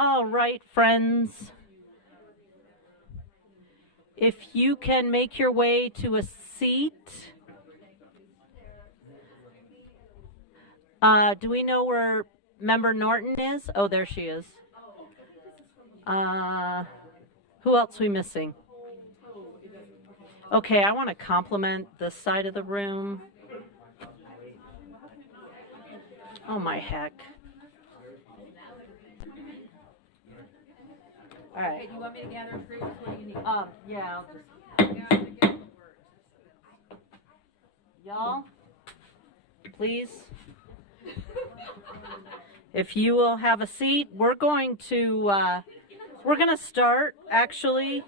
All right, friends. If you can make your way to a seat. Do we know where Member Norton is? Oh, there she is. Who else are we missing? Okay, I want to compliment this side of the room. Oh, my heck. All right. Okay, do you want me to gather proofs? What do you need? Yeah, I'll just... Y'all, please. If you will have a seat, we're going to start actually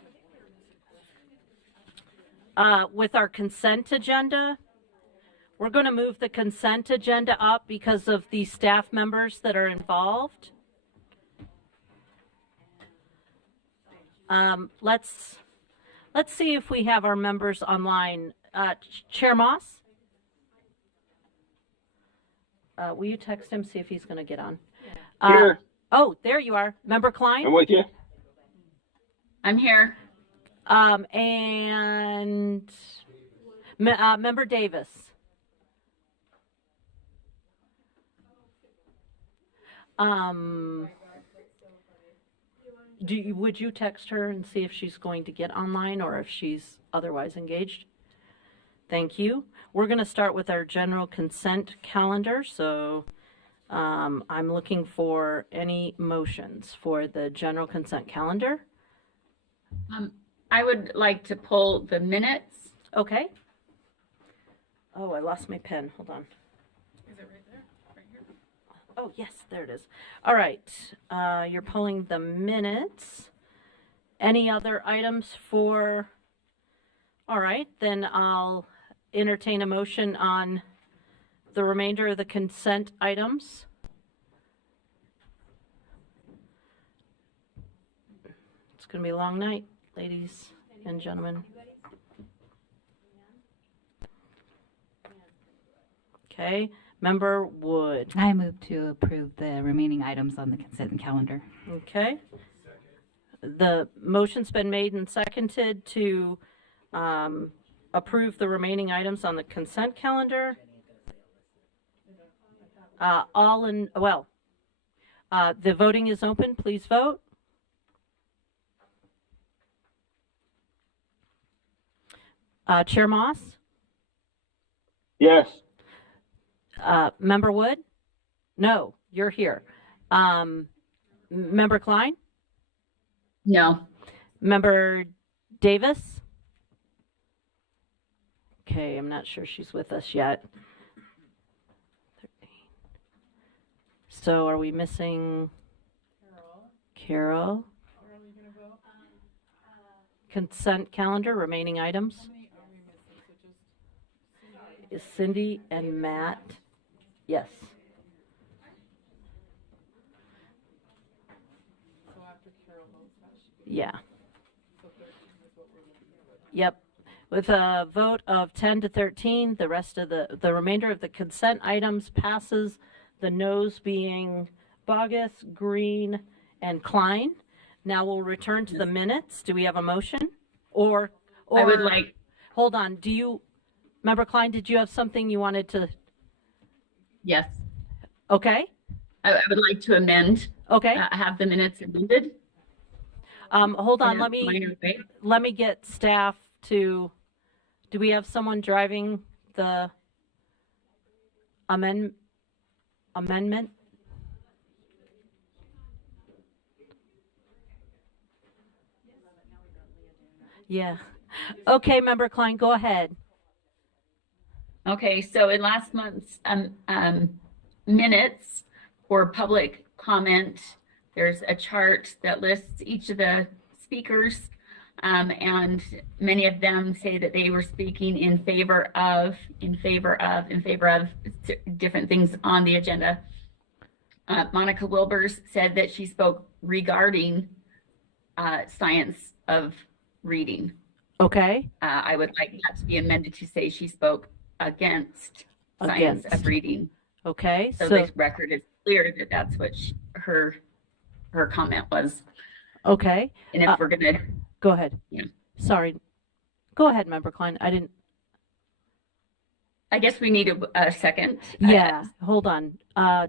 with our consent agenda. We're going to move the consent agenda up because of the staff members that are involved. Let's see if we have our members online. Chair Moss? Will you text him, see if he's going to get on? Here. Oh, there you are. Member Klein? I'm with you. I'm here. And Member Davis? Would you text her and see if she's going to get online or if she's otherwise engaged? Thank you. We're going to start with our general consent calendar. So I'm looking for any motions for the general consent calendar. I would like to pull the minutes. Okay. Oh, I lost my pen. Hold on. Is it right there? Right here? Oh, yes, there it is. All right. You're pulling the minutes. Any other items for... All right, then I'll entertain a motion on the remainder of the consent items. It's going to be a long night, ladies and gentlemen. Okay, Member Wood. I move to approve the remaining items on the consent calendar. Okay. The motion's been made and seconded to approve the remaining items on the consent calendar. The voting is open. Please vote. Chair Moss? Yes. Member Wood? No, you're here. Member Klein? No. Member Davis? Okay, I'm not sure she's with us yet. 13. So are we missing Carol? Are you gonna vote? Consent calendar, remaining items? How many are we missing? So just Is Cindy and Matt? Yes. so after Carol votes, Yeah. so 13 is what we're looking at. Yep. With a vote of 10 to 13, the rest of the remainder of the consent items passes, the noes being Bogus, Green, and Klein. Now we'll return to the minutes. Do we have a motion? Or I would like, hold on. Member Klein, did you have something you wanted to? yes, Okay. I would like to amend, Okay. have the minutes amended. Hold on. in a minor way. Let me get staff to. Do we have someone driving the amendment? Yeah. Okay, Member Klein, go ahead. Okay, so in last month's minutes for public comment, there's a chart that lists each of the speakers, and many of them say that they were speaking in favor of different things on the agenda. Monica Wilbers said that she spoke regarding science of reading. Okay. I would like that to be amended to say she spoke against science Against. of reading. Okay. So the record is clear that that's what her her comment was. Okay, And if we're gonna, go ahead. Yeah. Sorry. Go ahead, Member Klein. I guess we need a second. Yeah, hold on.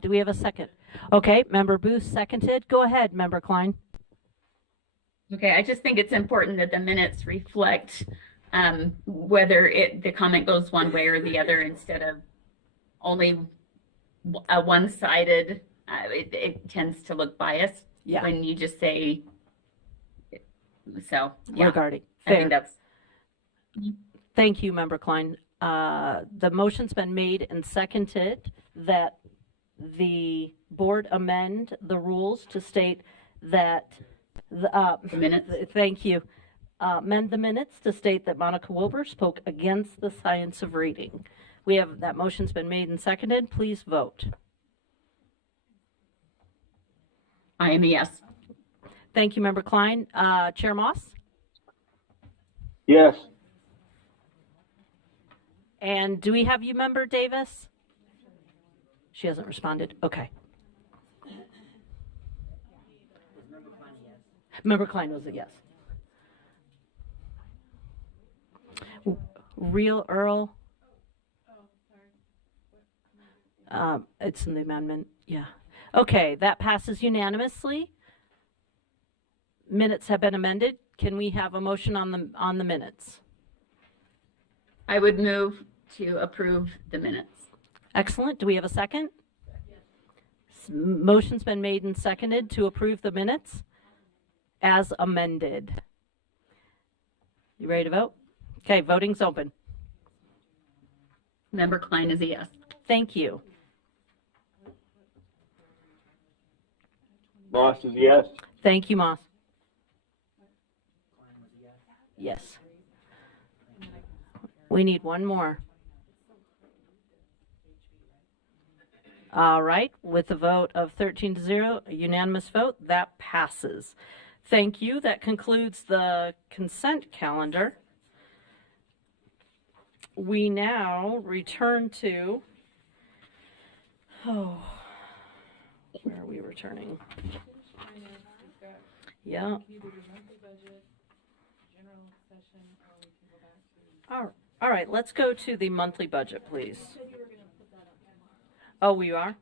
Do we have a second? Okay, Member Booth seconded. Go ahead, Member Klein. Okay, I just think it's important that the minutes reflect whether the comment goes one way or the other instead of only a one-sided. It tends to look biased Yeah. when you just say. So yeah, Regarding. I think that's. Thank you, Member Klein. The motion's been made and seconded that the board amend the rules to state that The minutes. Thank you. Amend the minutes to state that Monica Wilbur spoke against the science of reading. That motion's been made and seconded. Please vote. I am a yes. Thank you, Member Klein. Chair Moss? Yes. And do we have you, Member Davis? She hasn't responded. Okay. Member Klein was a yes. Real Earl? It's in the amendment. Yeah. Okay, that passes unanimously. Minutes have been amended. Can we have a motion on the minutes? I would move to approve the minutes. Excellent. Do we have a second? Motion's been made and seconded to approve the minutes as amended. You ready to vote? Okay, voting's open. Member Klein is a yes. Thank you. Moss is yes. Thank you, Moss. Yes. We need one more. All right, with a vote of 13-0, a unanimous vote, that passes. Thank you. That concludes the consent calendar. We now return to, where are we returning? Yeah. All right, let's go to the monthly budget, please. Oh, we are?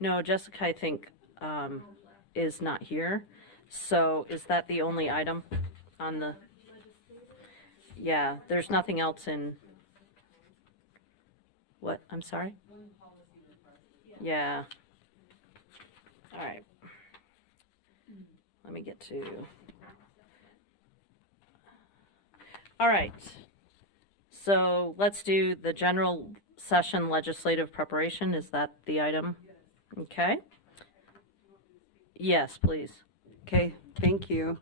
No, Jessica, I think, is not here. So is that the only item on the? Yeah, there's nothing else in. What? I'm sorry? Yeah. All right. Let me get to. All right. So let's do the general session legislative preparation. Is that the item? Okay. Yes, please. Okay, thank you.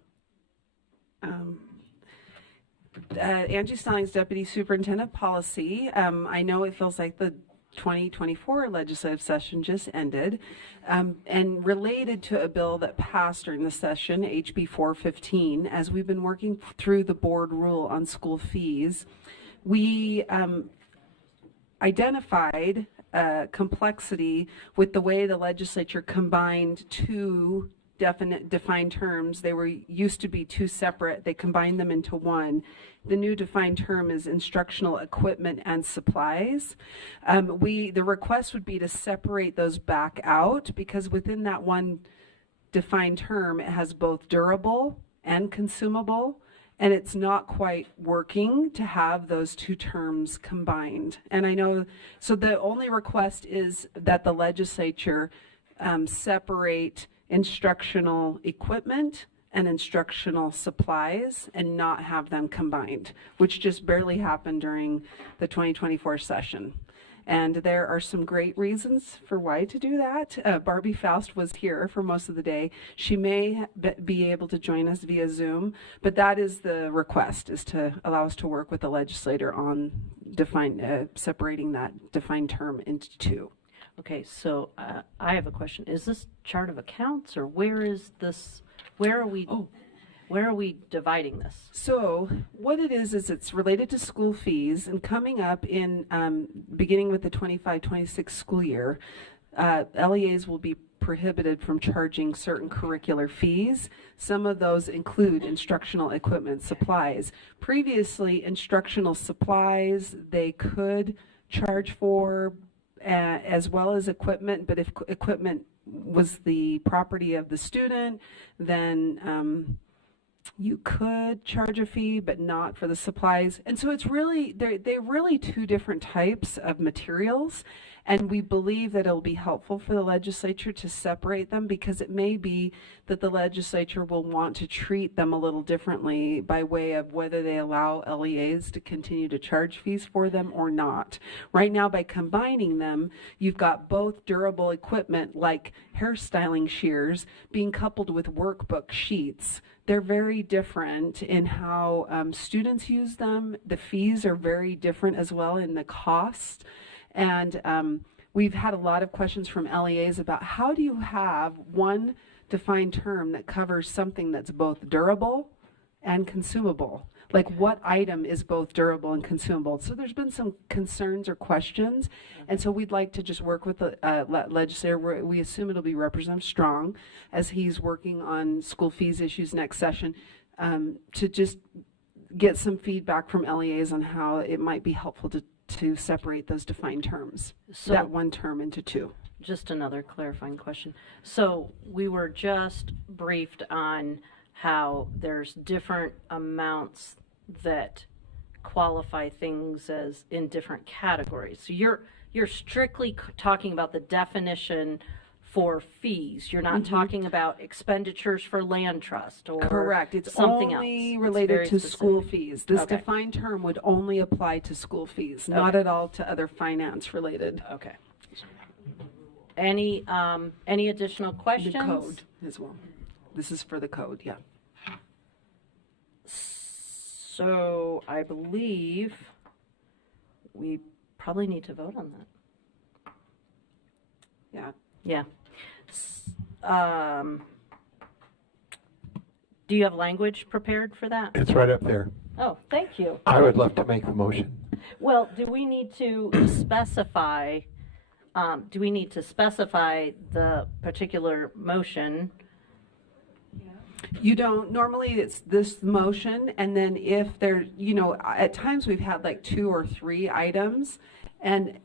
Angie Stallings, Deputy Superintendent Policy. I know it feels like the 2024 legislative session just ended, and related to a bill that passed during the session, HB 415, as we've been working through the board rule on school fees, we identified complexity with the way the legislature combined two defined terms. They used to be two separate. They combined them into one. The new defined term is instructional equipment and supplies. The request would be to separate those back out, because within that one defined term, it has both durable and consumable, and it's not quite working to have those two terms combined. And I know, so the only request is that the legislature separate instructional equipment and instructional supplies and not have them combined, which just barely happened during the 2024 session. And there are some great reasons for why to do that. Barbie Faust was here for most of the day. She may be able to join us via Zoom, but that is the request, is to allow us to work with the legislator on separating that defined term into two. Okay, so I have a question. Is this chart of accounts, or where are we dividing this? So what it is it's related to school fees, and coming up in beginning with the 25-26 school year, LEAs will be prohibited from charging certain curricular fees. Some of those include instructional equipment supplies. Previously, instructional supplies they could charge for as well as equipment, but if equipment was the property of the student, then you could charge a fee, but not for the supplies. And so it's really, they're really two different types of materials. And we believe that it'll be helpful for the legislature to separate them, because it may be that the legislature will want to treat them a little differently by way of whether they allow LEAs to continue to charge fees for them or not. Right now, by combining them, you've got both durable equipment like hairstyling shears being coupled with workbook sheets. They're very different in how students use them. The fees are very different as well in the cost. And we've had a lot of questions from LEAs about how do you have one defined term that covers something that's both durable and consumable? Like, what item is both durable and consumable? So there's been some concerns or questions, and so we'd like to just work with the legislator. We assume it'll be Representative Strong as he's working on school fees issues next session, to just get some feedback from LEAs on how it might be helpful to separate those defined terms, So- that one term into two. Just another clarifying question. So we were just briefed on how there's different amounts that qualify things as in different categories. So you're strictly talking about the definition for fees. You're not talking about expenditures for land trust or Correct. It's something only else. It's related very to specific. school fees. This Okay. defined term would only apply to school fees, not at all to other finance related. Okay. Any additional The questions? code as well. This is for the code, yeah. So I believe we probably need to vote on that. Yeah. Yeah. Do you have language prepared for that? It's right up there. Oh, thank you. I would love to make the motion. Well, do we need to specify, the particular motion? You don't, normally it's this motion, and then if there, at times we've had like 2 or 3 items, and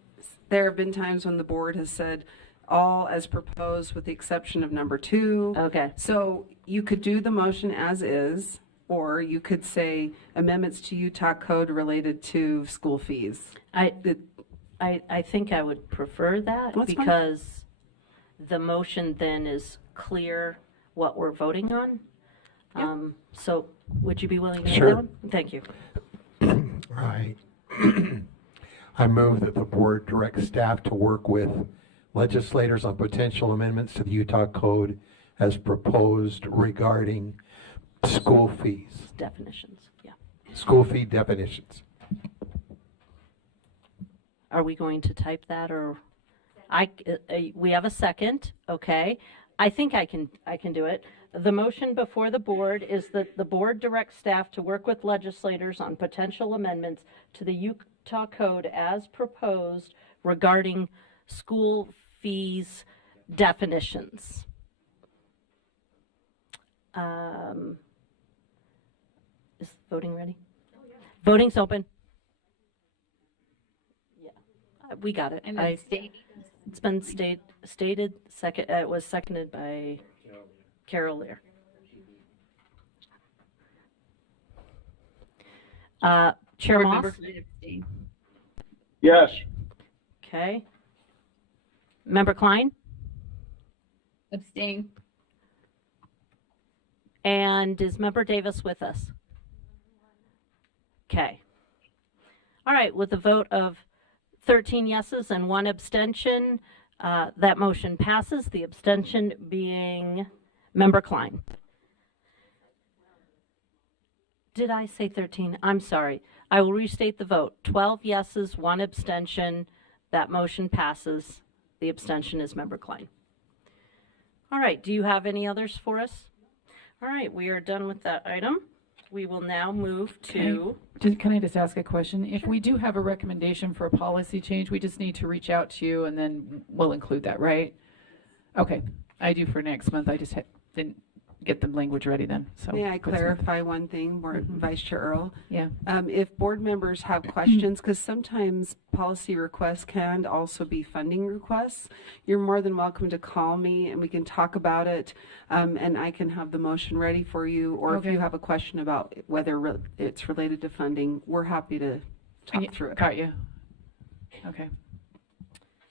there have been times when the board has said all as proposed with the exception of number 2. Okay. So you could do the motion as is, or you could say amendments to Utah code related to school fees. I think I would prefer that That's fine. because the motion then is clear what we're voting on. So would you be willing to do Sure. that one? Thank you. Right. I move that the board direct staff to work with legislators on potential amendments to the Utah Code as proposed regarding school fees, Definitions, yeah. school fee definitions. Are we going to type that or? We have a second, okay. I think I can do it. The motion before the board is that the board directs staff to work with legislators on potential amendments to the Utah Code as proposed regarding school fees definitions. Is voting ready? Voting's open. Yeah, we got it. I'm abstaining. It's been stated, second, it was seconded by Carol Lear. Chair Board Moss? Member Klein abstain. Yes. Okay. Member Klein? Abstain. And is Member Davis with us? Okay. All right, with a vote of 13 yeses and 1 abstention, that motion passes, the abstention being Member Klein. Did I say 13? I'm sorry. I will restate the vote. 12 yeses, 1 abstention. That motion passes. The abstention is Member Klein. All right, do you have any others for us? All right, we are done with that item. We will now move to, Can I just ask a question? If we do have a recommendation for a policy change, we just need to reach out to you and then we'll include that, right? Okay, I do for next month. I just didn't get the language ready then, so. May I that's fine. clarify one thing, Board Vice Chair Earl? Yeah, If board members have questions, because sometimes policy requests can also be funding requests, you're more than welcome to call me and we can talk about it, and I can have the motion ready for you. Or if Okay. you have a question about whether it's related to funding, we're happy to talk Yeah, through it. got you. Okay.